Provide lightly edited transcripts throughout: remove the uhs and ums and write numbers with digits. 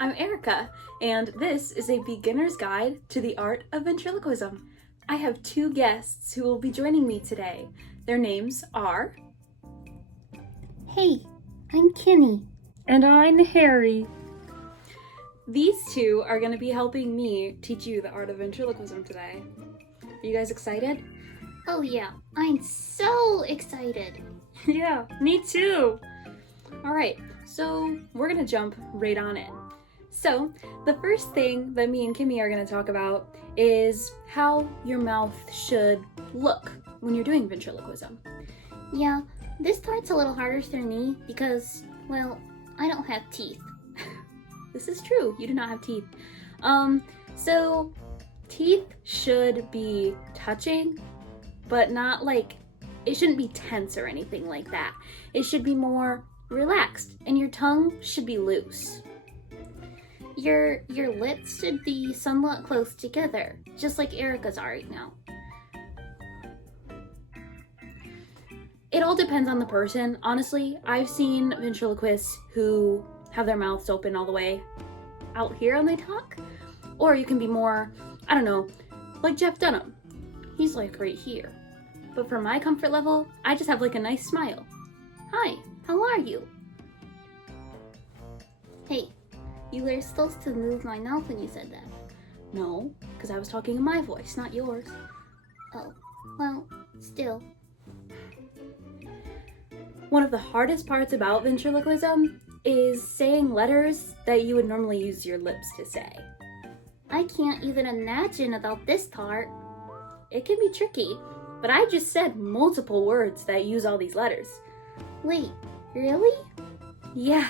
I'm Erica, and this is a beginner's guide to the art of ventriloquism. I have two guests who will be joining me today. Their names are... Hey, I'm Kenny. And I'm Harry. These two are going to be helping me teach you the art of ventriloquism today. Are you guys excited? Oh yeah, I'm so excited. Yeah, me too. Alright, so we're going to jump right on in. So, the first thing that me and Kimmy are going to talk about is how your mouth should look when you're doing ventriloquism. Yeah, this part's a little harder for me because, well, I don't have teeth. This is true, you do not have teeth. So teeth should be touching, but not like, it shouldn't be tense or anything like that. It should be more relaxed, and your tongue should be loose. Your lips should be somewhat close together, just like Erica's are right now. It all depends on the person. Honestly, I've seen ventriloquists who have their mouths open all the way out here when they talk. Or you can be more, I don't know, like Jeff Dunham. He's like right here. But for my comfort level, I just have like a nice smile. Hi, how are you? Hey, you were supposed to move my mouth when you said that. No, because I was talking in my voice, not yours. Oh, well, still. One of the hardest parts about ventriloquism is saying letters that you would normally use your lips to say. I can't even imagine about this part. It can be tricky, but I just said multiple words that use all these letters. Wait, really? Yeah.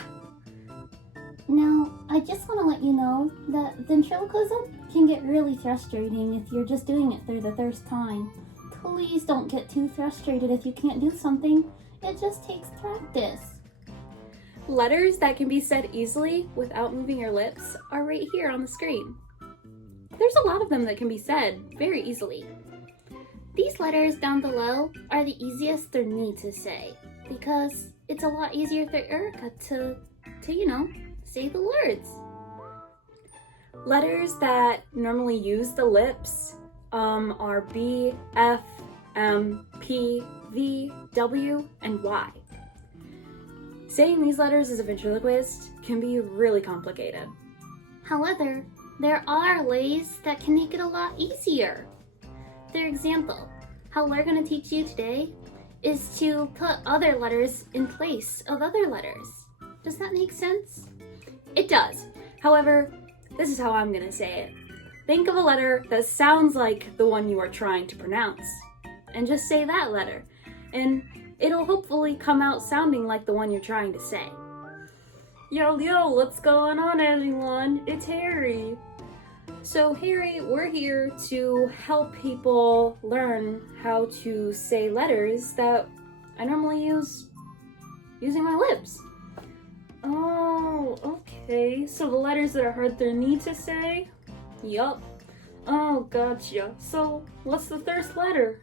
Now, I just want to let you know that ventriloquism can get really frustrating if you're just doing it for the first time. Please don't get too frustrated if you can't do something. It just takes practice. Letters that can be said easily without moving your lips are right here on the screen. There's a lot of them that can be said very easily. These letters down below are the easiest for me to say because it's a lot easier for Erica to say the words. Letters that normally use the lips are B, F, M, P, V, W, and Y. Saying these letters as a ventriloquist can be really complicated. However, there are ways that can make it a lot easier. For example, how we're going to teach you today is to put other letters in place of other letters. Does that make sense? It does. However, this is how I'm going to say it. Think of a letter that sounds like the one you are trying to pronounce, and just say that letter, and it'll hopefully come out sounding like the one you're trying to say. Yo, what's going on, everyone? It's Harry. So Harry, we're here to help people learn how to say letters that I normally use using my lips. Oh, okay. So the letters that are hard for me to say? Yup. Oh, gotcha. So what's the first letter?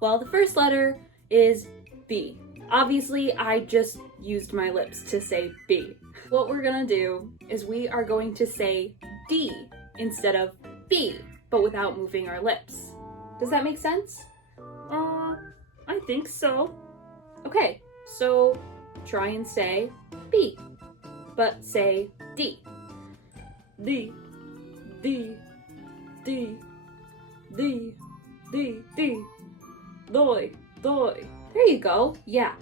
Well, the first letter is B. Obviously, I just used my lips to say B. What we're gonna do is we are going to say D instead of B, but without moving our lips. Does that make sense? I think so. Okay, so try and say B, but say D. D, D, D, D, D, D. Doi. There you go. Yeah,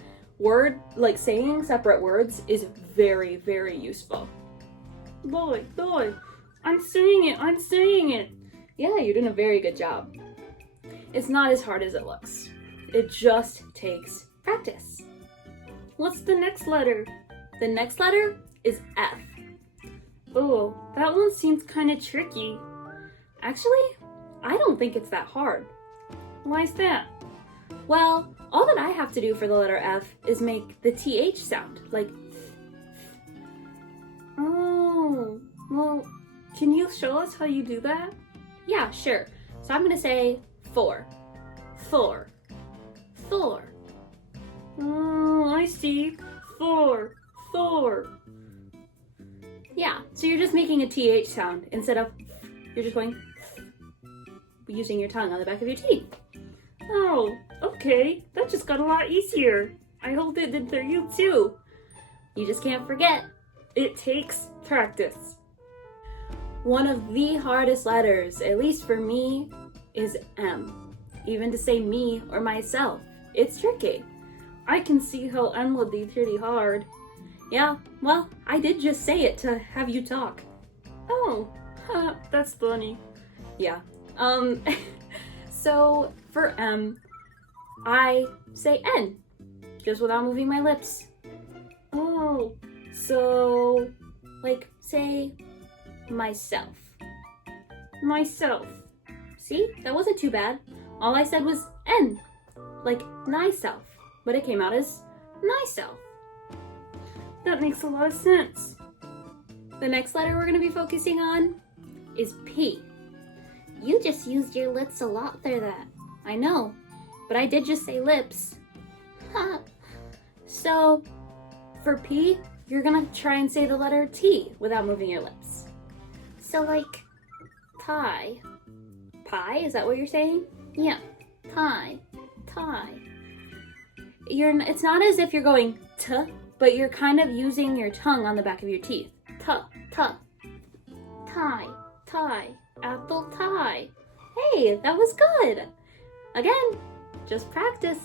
saying separate words is very, very useful. Doi. I'm saying it. Yeah, you're doing a very good job. It's not as hard as it looks. It just takes practice. What's the next letter? The next letter is F. Oh, that one seems kind of tricky. Actually, I don't think it's that hard. Why's that? Well, all that I have to do for the letter F is make the TH sound, like Oh, well, can you show us how you do that? Yeah, sure. So I'm gonna say 4. Oh, I see. Four. Yeah, so you're just making a TH sound instead of, you're just going, using your tongue on the back of your teeth. Oh, okay. That just got a lot easier. I hope it did for you too. You just can't forget. It takes practice. One of the hardest letters, at least for me, is M. Even to say me or myself, it's tricky. I can see how M would be pretty hard. Yeah, well, I did just say it to have you talk. Oh, that's funny. Yeah. So for M, I say N, just without moving my lips. Oh, So, like, say myself. myself. See, that wasn't too bad. All I said was N, like thyself, but it came out as myself. That makes a lot of sense. The next letter we're going to be focusing on is P. You just used your lips a lot for that. I know, but I did just say lips. Ha! So, for P, you're going to try and say the letter T without moving your lips. So like, tie. Pie, is that what you're saying? Yeah, tie. It's not as if you're going T, but you're kind of using your tongue on the back of your teeth. T. Tie. Apple tie. Hey, that was good. Again, just practice.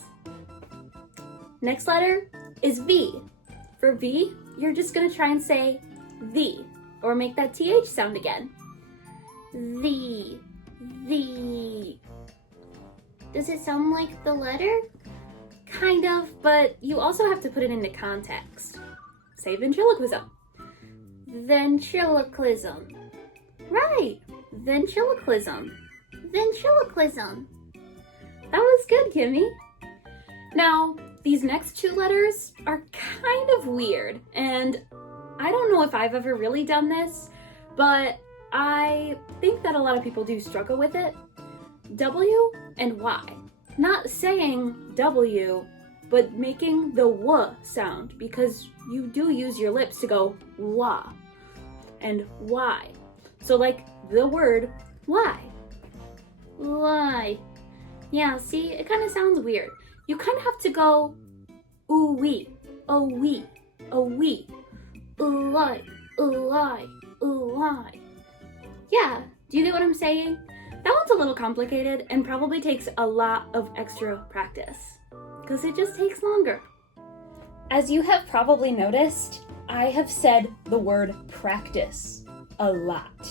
Next letter is V. For V, you're just gonna try and say the, or make that TH sound again. The. Does it sound like the letter? Kind of, but you also have to put it into context. Say ventriloquism. Ventriloquism. Right, ventriloquism. Ventriloquism. That was good, Kimmy. Now, these next two letters are kind of weird, and I don't know if I've ever really done this, but I think that a lot of people do struggle with it. W and Y. Not saying W, but making the W sound, because you do use your lips to go wah and Y. So like the word why. Why? Yeah, see, it kind of sounds weird. You kind of have to go ooh wee, oh wee, oh wee, ooh I, ooh I, ooh I. Yeah, do you get what I'm saying? That one's a little complicated and probably takes a lot of extra practice because it just takes longer. As you have probably noticed, I have said the word practice a lot.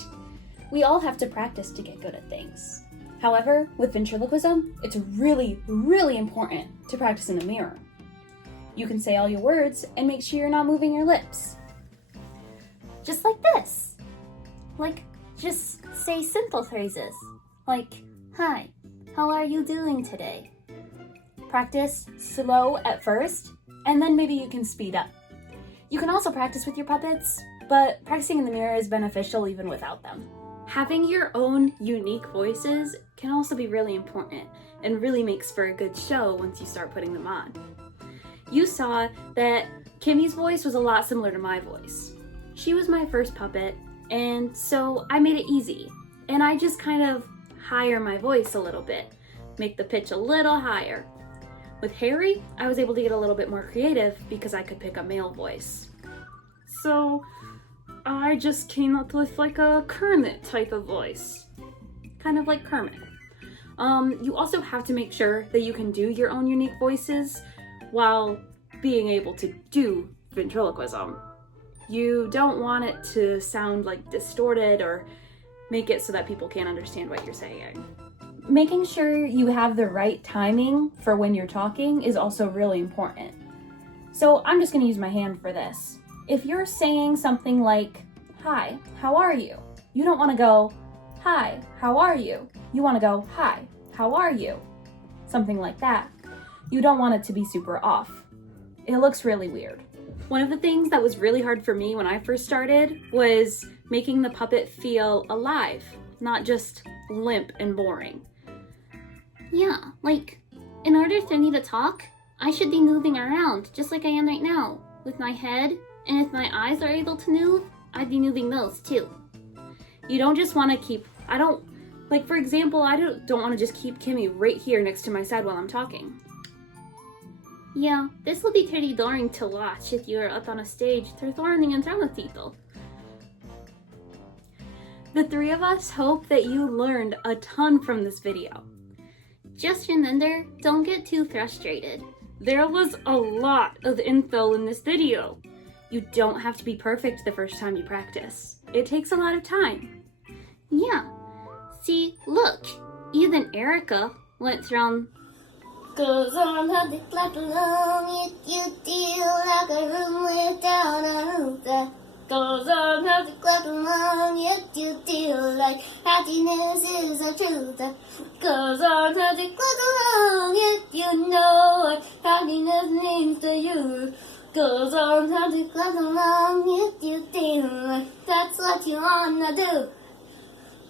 We all have to practice to get good at things. However, with ventriloquism, it's really, really important to practice in the mirror. You can say all your words and make sure you're not moving your lips. Just like this. Like, just say simple phrases. Like, hi, how are you doing today? Practice slow at first, and then maybe you can speed up. You can also practice with your puppets, but practicing in the mirror is beneficial even without them. Having your own unique voices can also be really important and really makes for a good show once you start putting them on. You saw that Kimmy's voice was a lot similar to my voice. She was my first puppet, and so I made it easy. And I just kind of higher my voice a little bit, make the pitch a little higher. With Harry, I was able to get a little bit more creative because I could pick a male voice. So, I just came up with like a Kermit type of voice. Kind of like Kermit. You also have to make sure that you can do your own unique voices while being able to do ventriloquism. You don't want it to sound like distorted or make it so that people can't understand what you're saying. Making sure you have the right timing for when you're talking is also really important. So I'm just gonna use my hand for this. If you're saying something like, hi, how are you? You don't wanna go, hi, how are you? You wanna go, hi, how are you? Something like that. You don't want it to be super off. It looks really weird. One of the things that was really hard for me when I first started was making the puppet feel alive, not just limp and boring. Yeah, like, in order for me to talk, I should be moving around, just like I am right now. With my head, and if my eyes are able to move, I'd be moving those too. You don't just want to keep, like for example, I don't want to just keep Kimmy right here next to my side while I'm talking. Yeah, this will be pretty boring to watch if you're up on a stage performing in front of people. The three of us hope that you learned a ton from this video. Just remember, don't get too frustrated. There was a lot of info in this video. You don't have to be perfect the first time you practice. It takes a lot of time. Yeah. See, look, even Erica went from Goes on how to clap along if you feel like a room without a roof. That goes on how to clap along if you feel like happiness is a truth. That goes on how to clap along if you know what happiness means to you. Goes on how to clap along if you feel like that's what you wanna do.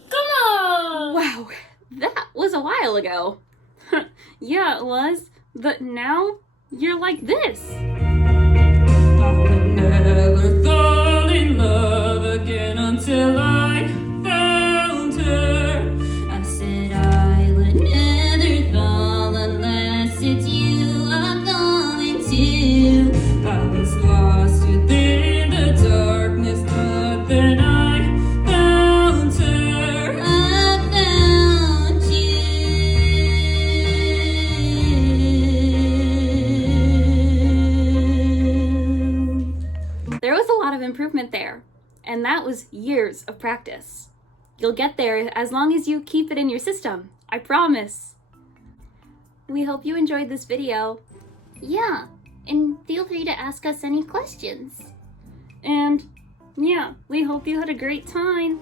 Come on! Wow, that was a while ago. Yeah, it was. But now, you're like this. I would never fall in love again until I found her. I said I would never fall unless it's you I'm going to. I was lost within the darkness, but then I found her. I found you. There was a lot of improvement there, and that was years of practice. You'll get there as long as you keep it in your system, I promise. We hope you enjoyed this video, Yeah, and feel free to ask us any questions. And yeah, we hope you had a great time.